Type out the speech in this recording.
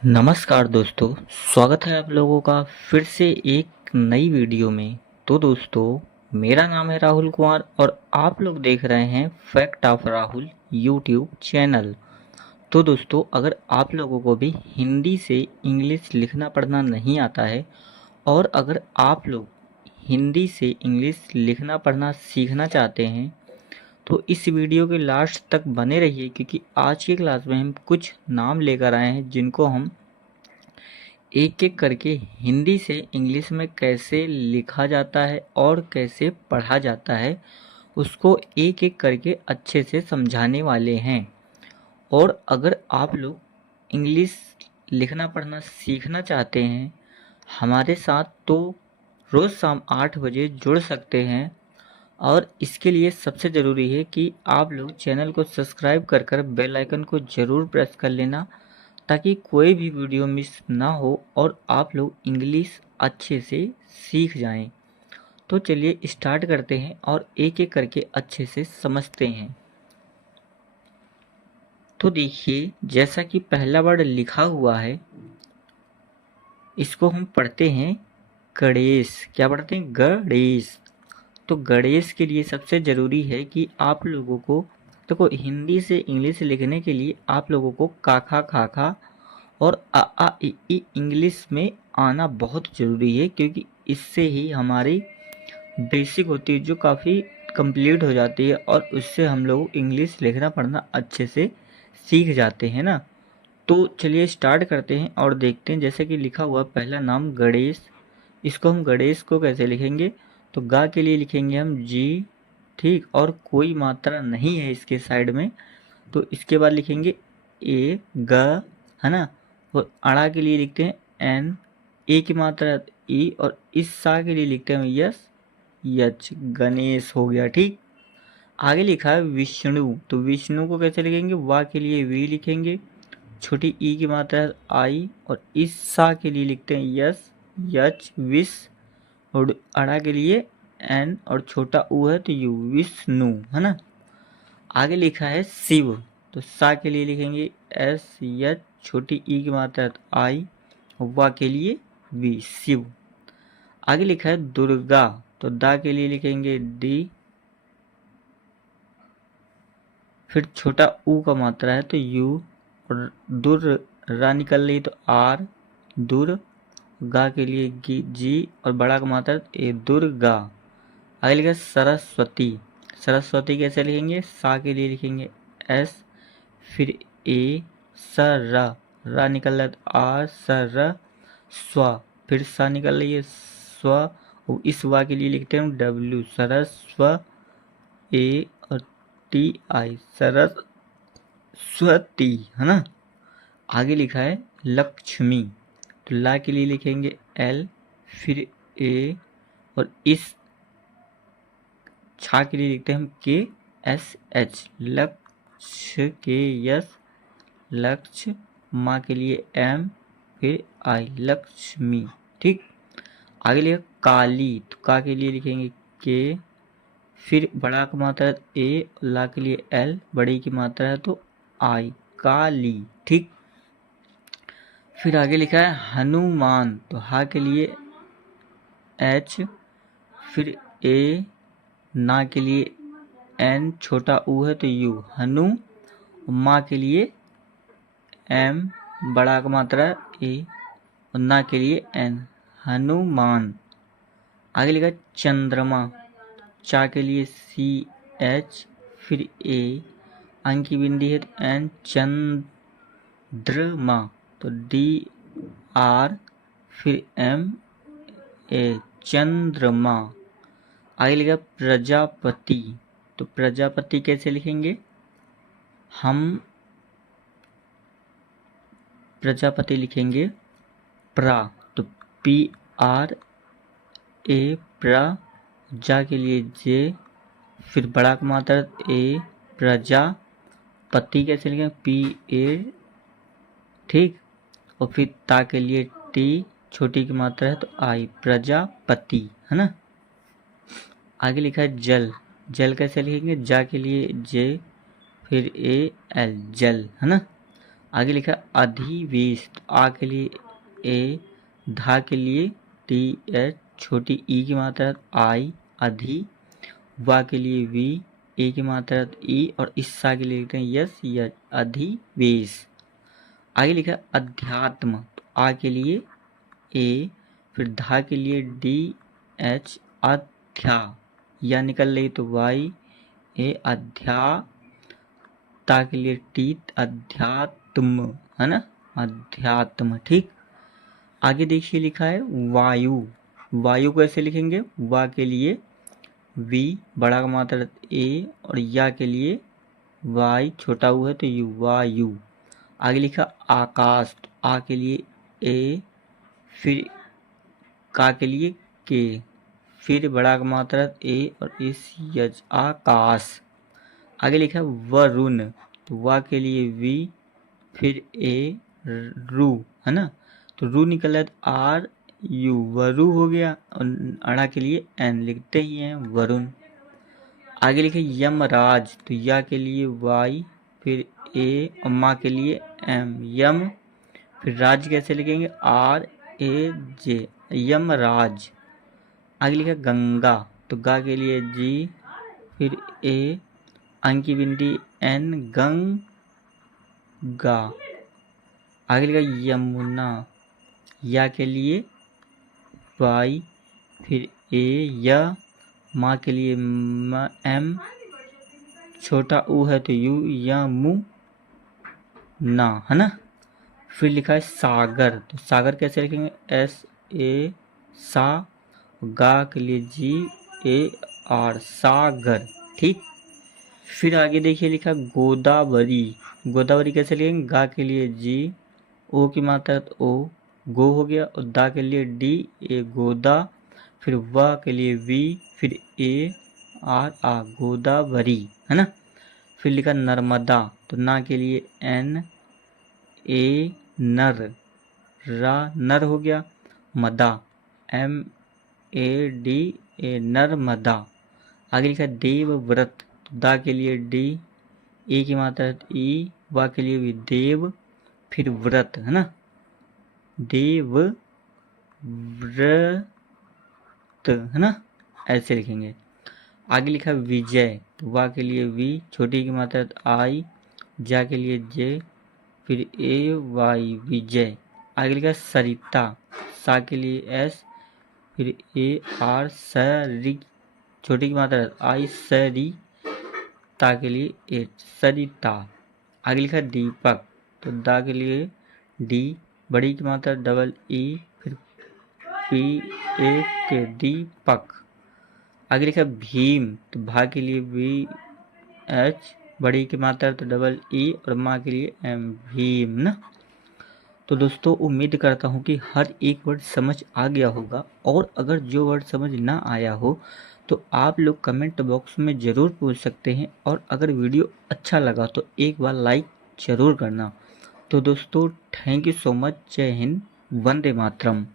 नमस्कार दोस्तों, स्वागत है आप लोगों का फिर से एक नई वीडियो में। तो दोस्तों, मेरा नाम है राहुल कुमार और आप लोग देख रहे हैं fact of Rahul YouTube channel. तो दोस्तों, अगर आप लोगों को भी हिंदी से इंग्लिश लिखना पढ़ना नहीं आता है और अगर आप लोग हिंदी से इंग्लिश लिखना पढ़ना सीखना चाहते हैं तो इस वीडियो के लास्ट तक बने रहिए, क्योंकि आज की क्लास में हम कुछ नाम लेकर आए हैं जिनको हम एक एक करके हिंदी से इंग्लिश में कैसे लिखा जाता है और कैसे पढ़ा जाता है उसको एक एक करके अच्छे से समझाने वाले हैं। और अगर आप लोग इंग्लिश लिखना पढ़ना सीखना चाहते हैं हमारे साथ, तो रोज़ शाम 8 बजे जुड़ सकते हैं। और इसके लिए सबसे ज़रूरी है कि आप लोग चैनल को सब्सक्राइब कर बेल आइकन को ज़रूर प्रेस कर लेना, ताकि कोई भी वीडियो मिस ना हो और आप लोग इंग्लिश अच्छे से सीख जाएं। तो चलिए स्टार्ट करते हैं और एक एक करके अच्छे से समझते हैं। तो देखिए, जैसा कि पहला वर्ड लिखा हुआ है इसको हम पढ़ते हैं गणेश। क्या पढ़ते हैं? गणेश। तो गणेश के लिए सबसे ज़रूरी है कि आप लोगों को देखो, हिंदी से इंग्लिश लिखने के लिए आप लोगों को काखा खाखा और अ आ इ ई इंग्लिश में आना बहुत ज़रूरी है, क्योंकि इससे ही हमारी बेसिक होती है जो काफ़ी कंप्लीट हो जाती है और उससे हम लोग इंग्लिश लिखना पढ़ना अच्छे से सीख जाते हैं ना। तो चलिए स्टार्ट करते हैं और देखते हैं। जैसे कि लिखा हुआ पहला नाम गणेश, इसको हम गणेश को कैसे लिखेंगे? तो गा के लिए लिखेंगे हम जी, ठीक, और कोई मात्रा नहीं है इसके साइड में, तो इसके बाद लिखेंगे ए ग, है ना। और अड़ा के लिए लिखते हैं एन, ए की मात्रा ई, और इस सा के लिए लिखते हैं यस, यच, गणेश हो गया। ठीक, आगे लिखा है विष्णु, तो विष्णु को कैसे लिखेंगे? वा के लिए वी लिखेंगे, छोटी ई की मात्रा है आई, और इस सा के लिए लिखते हैं यस, यच, विस, और अड़ा के लिए एन, और छोटा ऊ है तो यू, विष्णु, है ना। आगे लिखा है शिव, तो सा के लिए लिखेंगे एस, एच, छोटी ई की मात्रा है आई, वा के लिए वी, शिव। आगे लिखा है दुर्गा, तो दा के लिए लिखेंगे डी, फिर छोटा ऊ का मात्रा है तो यू, और दुर रा निकल रही तो आर, दुर, गा के लिए जी, और बड़ा का मात्रा है ए, दुर्गा। आगे लिखा है सरस्वती, सरस्वती कैसे लिखेंगे? सा के लिए लिखेंगे एस, फिर ए, सर रा निकल रहा है तो आर, सर स्वा, फिर सा निकल रही है स्व, और इस वा के लिए लिखते हैं डब्ल्यू, सरस्व, ए और टी आई, सरस्वती, है ना। आगे लिखा है लक्ष्मी, तो ला के लिए लिखेंगे एल, फिर ए, और इस छा के लिए लिखते हैं हम के एस एच, लक्ष्य के यस, लक्ष्य, माँ के लिए एम, फिर आई, लक्ष्मी। ठीक, आगे लिखा काली, तो का के लिए लिखेंगे के, फिर बड़ा की मात्रा है ए, ला के लिए एल, बड़ी की मात्रा है तो आई, काली। ठीक, फिर आगे लिखा है हनुमान, तो हा के लिए एच, फिर ए, ना के लिए एन, छोटा ऊ है तो यू, हनु, माँ के लिए एम, बड़ा का मात्रा ए, और ना के लिए एन, हनुमान। आगे लिखा चंद्रमा, चा के लिए सी एच, फिर ए, अंक की बिंदी है तो एन, चंद्रमा, तो डी आर, फिर एम ए, चंद्रमा। आगे लिखा प्रजापति, तो प्रजापति कैसे लिखेंगे? हम प्रजापति लिखेंगे प्रा, तो पी आर ए, प्रा, जा के लिए जे, फिर बड़ा का मात्रा ए, प्रजा, पति कैसे लिखेंगे? पी ए, ठीक, और फिर ता के लिए टी, छोटी की मात्रा है तो आई, प्रजापति, है ना। आगे लिखा है जल, जल कैसे लिखेंगे? जा के लिए जे, फिर ए एल, जल, है ना। आगे लिखा अधिवेश, तो आ के लिए ए, धा के लिए टी एच, छोटी ई की मात्रा आई, अधि, वा के लिए वी, ए की मात्रा ई, और इस्सा के लिए लिखते हैं यस, यज, अधिवेश। आगे लिखा अध्यात्म, तो आ के लिए ए, फिर धा के लिए डी एच, अध्या, या निकल रही तो वाई ए, अध्या, ता के लिए टी, अध्यात्म, है ना, अध्यात्म। ठीक, आगे देखिए लिखा है वायु। वायु को ऐसे लिखेंगे, वा के लिए वी, बड़ा का मात्रा ए, और या के लिए वाई, छोटा ऊ है तो यू, वायु। आगे लिखा आकाश, तो आ के लिए ए, फिर का के लिए के, फिर बड़ा का मात्रा ए, और इस यज, आकाश। आगे लिखा वरुण, तो वा के लिए वी, फिर ए, रू, है ना, तो रू निकल है आर यू, वरु हो गया, और अड़ा के लिए एन लिखते ही हैं वरुण। आगे लिखे यमराज, तो या के लिए वाई, फिर ए, और माँ के लिए एम, यम, फिर राज कैसे लिखेंगे, आर ए जे, यमराज। आगे लिखा गंगा, तो गा के लिए जी, फिर ए, अंग की बिंदी एन, गंगा। आगे लिखा यमुना, या के लिए वाई, फिर ए, या, माँ के लिए एम, छोटा ऊ है तो यू, या मु ना, है ना। फिर लिखा है सागर, तो सागर कैसे लिखेंगे, एस ए, सा, गा के लिए जी ए आर, सागर। ठीक, फिर आगे देखिए लिखा गोदावरी। गोदावरी कैसे लिखेंगे, गा के लिए जी, ओ की मात्रा ओ, गो हो गया, और दा के लिए डी ए, गोदा, फिर वा के लिए वी, फिर ए आर आ, गोदावरी, है ना। फिर लिखा नर्मदा, तो ना के लिए एन ए, नर, रा, नर हो गया, मदा, M A D A, Narmada. आगे लिखा देवव्रत, तो दा के लिए डी, ए की मात्रा ई, वा के लिए भी देव, फिर व्रत, है ना, देव व्रत, है ना, ऐसे लिखेंगे। आगे लिखा विजय, तो वा के लिए वी, छोटी की मात्रा आई, जा के लिए जे, फिर ए वाई, विजय। आगे लिखा सरिता, सा के लिए एस, फिर ए आर, सरी, छोटी की मात्रा आई, सरी, ता के लिए ए, सरिता। आगे लिखा दीपक, तो दा के लिए डी, बड़ी की मात्रा डबल ई, फिर पी ए के, दीपक। आगे लिखा भीम, तो भा के लिए वी एच, बड़ी की मात्रा तो डबल ई, और माँ के लिए एम, भीम ना। तो दोस्तों उम्मीद करता हूँ कि हर एक वर्ड समझ आ गया होगा, और अगर जो वर्ड समझ ना आया हो तो आप लोग कमेंट बॉक्स में ज़रूर पूछ सकते हैं, और अगर वीडियो अच्छा लगा तो एक बार लाइक ज़रूर करना। तो दोस्तों थैंक यू सो मच, जय हिंद, वंदे मातरम।